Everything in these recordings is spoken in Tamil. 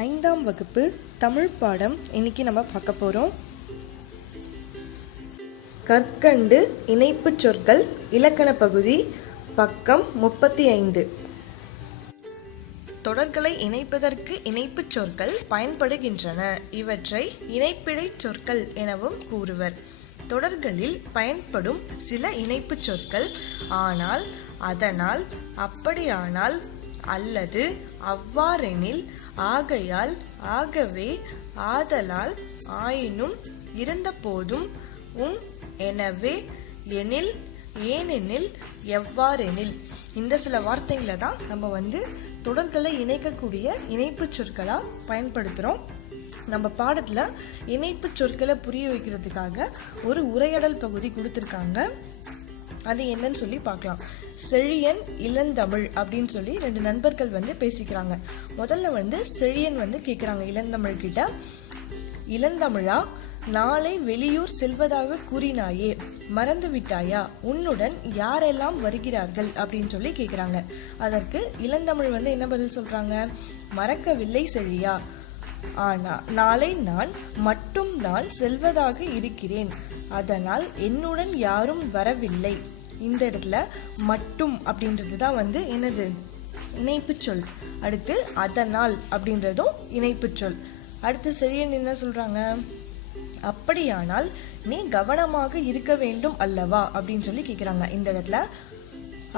ஐந்தாம் வகுப்பு தமிழ் பாடம் இன்னைக்கு நம்ம பார்க்க போகிறோம். கற்கண்டு இணைப்புச் சொற்கள் இலக்கண பகுதி பக்கம் 35. தொடர்களை இணைப்பதற்கு இணைப்புச் சொற்கள் பயன்படுகின்றன. இவற்றை இணைப்பிடை சொற்கள் எனவும் கூறுவர். தொடர்களில் பயன்படும் சில இணைப்புச் சொற்கள் ஆனால், அதனால், அப்படியானால், அல்லது, அவ்வாறெனில், ஆகையால், ஆகவே, ஆதலால், ஆயினும், இருந்தபோதும், எனவே, எனில், ஏனெனில், எவ்வாறெனில் இந்த சில வார்த்தைகளை தான் நம்ம தொடர்களை இணைக்கக்கூடிய இணைப்புச் சொற்களாக பயன்படுத்துகிறோம். நம்ம பாடத்தில் இணைப்புச் சொற்களை புரிய வைக்கிறதுக்காக ஒரு உரையாடல் பகுதி கொடுத்துருக்காங்க. அது என்னன்னு சொல்லி பார்க்கலாம். செழியன் இளந்தமிழ் அப்படின்னு சொல்லி 2 நண்பர்கள் பேசிக்கிறாங்க. முதல்ல செழியன் கேட்குறாங்க இளந்தமிழ் கிட்ட, இளந்தமிழா, நாளை வெளியூர் செல்வதாக கூறினாயே, மறந்து விட்டாயா? உன்னுடன் யாரெல்லாம் வருகிறார்கள் அப்படின்னு சொல்லி கேட்குறாங்க. அதற்கு இளந்தமிழ் என்ன பதில் சொல்றாங்க? மறக்கவில்லை செழியா, ஆனா நாளை நான் மட்டும் தான் செல்வதாக இருக்கிறேன், அதனால் என்னுடன் யாரும் வரவில்லை. இந்த இடத்துல மட்டும் அப்படின்றது தான் என்னது? இணைப்புச் சொல். அடுத்து அதனால் அப்படின்றதும் இணைப்புச் சொல். அடுத்து செழியன் என்ன சொல்றாங்க? அப்படியானால் நீ கவனமாக இருக்க வேண்டும் அல்லவா அப்படின்னு சொல்லி கேட்குறாங்க. இந்த இடத்துல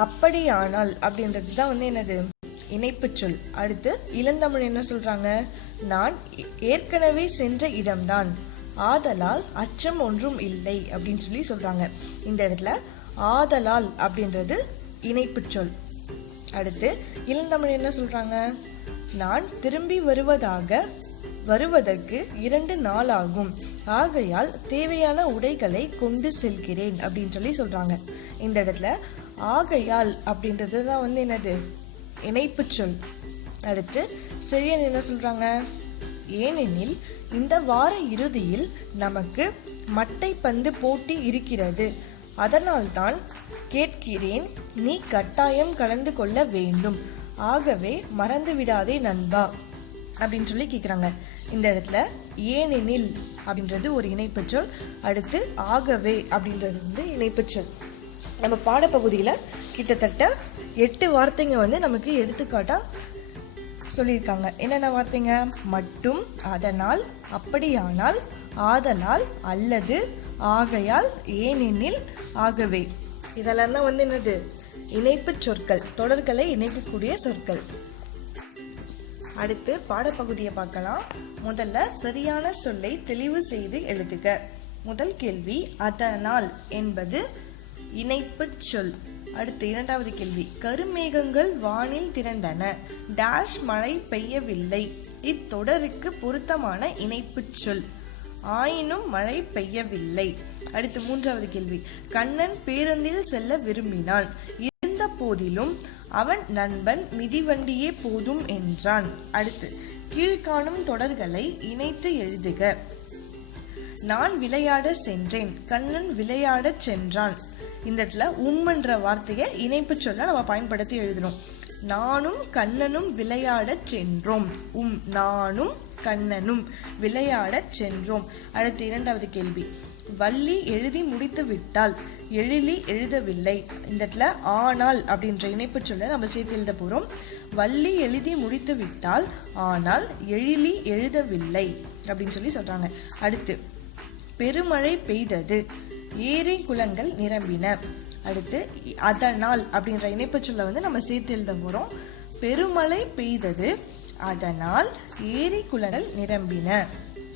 அப்படியானால் அப்படின்றது தான் என்னது? இணைப்புச் சொல். அடுத்து இளந்தமிழ் என்ன சொல்றாங்க? நான் ஏற்கனவே சென்ற இடம்தான், ஆதலால் அச்சம் ஒன்றும் இல்லை அப்படின்னு சொல்லி சொல்றாங்க. இந்த இடத்துல ஆதலால் அப்படின்றது இணைப்புச் சொல். அடுத்து இளந்தமிழ் என்ன சொல்றாங்க? நான் திரும்பி வருவதற்கு 2 நாள் ஆகும், ஆகையால் தேவையான உடைகளை கொண்டு செல்கிறேன் அப்படின்னு சொல்லி சொல்றாங்க. இந்த இடத்துல ஆகையால் அப்படின்றது தான் என்னது? இணைப்புச் சொல். அடுத்து செழியன் என்ன சொல்றாங்க? ஏனெனில் இந்த வார இறுதியில் நமக்கு மட்டைப்பந்து போட்டி இருக்கிறது, அதனால்தான் கேட்கிறேன், நீ கட்டாயம் கலந்து கொள்ள வேண்டும், ஆகவே மறந்து விடாதே நண்பா அப்படின்னு சொல்லி கேட்குறாங்க. இந்த இடத்துல ஏனெனில் அப்படின்றது ஒரு இணைப்புச் சொல். அடுத்து ஆகவே அப்படின்றது இணைப்புச் சொல். நம்ம பாடப்பகுதியில் கிட்டத்தட்ட 8 வார்த்தைங்க நமக்கு எடுத்துக்காட்டா சொல்லியிருக்காங்க. என்னென்ன வார்த்தைங்க? மட்டும், அதனால், அப்படியானால், ஆதலால், அல்லது, ஆகையால், ஏனெனில், ஆகவே. இதெல்லாம் தான் என்னது? இணைப்புச் சொற்கள், தொடர்களை இணைக்கக்கூடிய சொற்கள். அடுத்து பாடப்பகுதியை பார்க்கலாம். முதல்ல சரியான சொல்லை தெளிவு செய்து எழுதுக. முதல் கேள்வி, அதனால் என்பது இணைப்புச் சொல். அடுத்து 2வது கேள்வி, கருமேகங்கள் வானில் திரண்டன, டேஷ் மழை பெய்யவில்லை. இத்தொடருக்கு பொருத்தமான இணைப்புச் சொல். ஆயினும் மழை பெய்யவில்லை. அடுத்து 3வது கேள்வி, கண்ணன் பேருந்தில் செல்ல விரும்பினான், இருந்த போதிலும் அவன் நண்பன் மிதிவண்டியே போதும் என்றான். அடுத்து கீழ்காணும் தொடர்களை இணைத்து எழுதுக. நான் விளையாட சென்றேன், கண்ணன் விளையாடச் சென்றான். இந்த இடத்துல என்ற வார்த்தையை இணைப்பு சொல்ல நம்ம பயன்படுத்தி எழுதணும். நானும் கண்ணனும் விளையாடச் சென்றோம். நானும் கண்ணனும் விளையாடச் சென்றோம். அடுத்து 2வது கேள்வி, வள்ளி எழுதி முடித்து விட்டால், எழிலி எழுதவில்லை. இந்த இடத்துல ஆனால் அப்படின்ற இணைப்பு சொல்ல நம்ம சேர்த்து எழுத போறோம். வள்ளி எழுதி முடித்து விட்டால், ஆனால் எழிலி எழுதவில்லை அப்படின்னு சொல்லி சொல்றாங்க. அடுத்து பெருமழை பெய்தது, ஏரி குளங்கள் நிரம்பின. அடுத்து அதனால் அப்படின்ற இணைப்பு சொல்ல நம்ம சேர்த்து எழுத போறோம். பெருமழை பெய்தது, அதனால் ஏரி குளங்கள் நிரம்பின.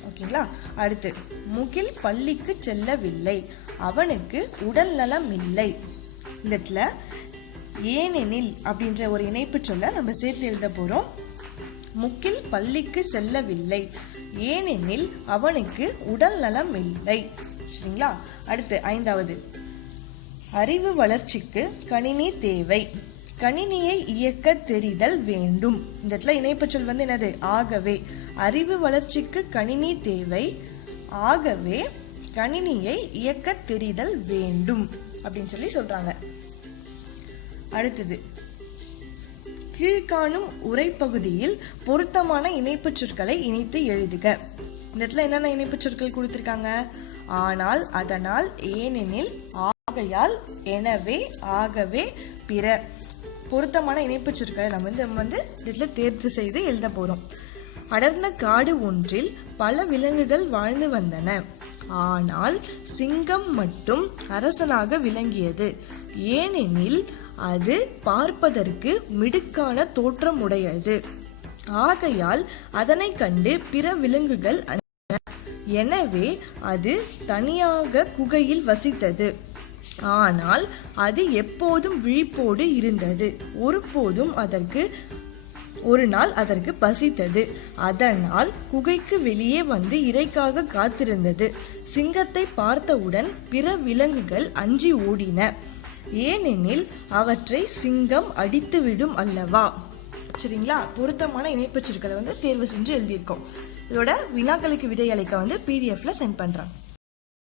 ஓகேங்களா? அடுத்து முகில் பள்ளிக்கு செல்லவில்லை, அவனுக்கு உடல் நலம் இல்லை. இந்த இடத்துல ஏனெனில் அப்படின்ற ஒரு இணைப்பு சொல்ல நம்ம சேர்த்து எழுத போறோம். முகில் பள்ளிக்கு செல்லவில்லை, ஏனெனில் அவனுக்கு உடல் நலம் இல்லை. சரிங்களா? அடுத்து 5வது, அறிவு வளர்ச்சிக்கு கணினி தேவை, கணினியை இயக்க தெரிதல் வேண்டும். இந்த இடத்துல இணைப்பு சொல் என்னது? ஆகவே. அறிவு வளர்ச்சிக்கு கணினி தேவை, ஆகவே கணினியை இயக்க தெரிதல் வேண்டும் அப்படின்னு சொல்லி சொல்றாங்க. அடுத்தது கீழ்காணும் உரைப்பகுதியில் பொருத்தமான இணைப்புச் சொற்களை இணைத்து எழுதுக. இந்த இடத்துல என்னென்ன இணைப்புச் சொற்கள் கொடுத்திருக்காங்க? ஆனால், அதனால், ஏனெனில், ஆகையால், எனவே, ஆகவே, பிற. பொருத்தமான இணைப்புச் சொற்களை நம்ம வந்து இதுல தேர்வு செய்து எழுத போறோம். அடர்ந்த காடு ஒன்றில் பல விலங்குகள் வாழ்ந்து வந்தன. ஆனால் சிங்கம் மட்டும் அரசனாக விளங்கியது. ஏனெனில் அது பார்ப்பதற்கு மிடுக்கான தோற்றம் உடையது. ஆகையால் அதனை கண்டு பிற விலங்குகள் எனவே அது தனியாக குகையில் வசித்தது. ஆனால் அது எப்போதும் விழிப்போடு இருந்தது. ஒரு நாள் அதற்கு பசித்தது. அதனால் குகைக்கு வெளியே வந்து இரைக்காக காத்திருந்தது. சிங்கத்தை பார்த்தவுடன் பிற விலங்குகள் அஞ்சி ஓடின. ஏனெனில் அவற்றை சிங்கம் அடித்துவிடும் அல்லவா. சரிங்களா? பொருத்தமான இணைப்புச் சொற்களை வந்து தேர்வு செஞ்சு எழுதியிருக்கோம். இதோட வினாக்களுக்கு விடை அளிக்க வந்து PDF சென்ட் பண்றேன்.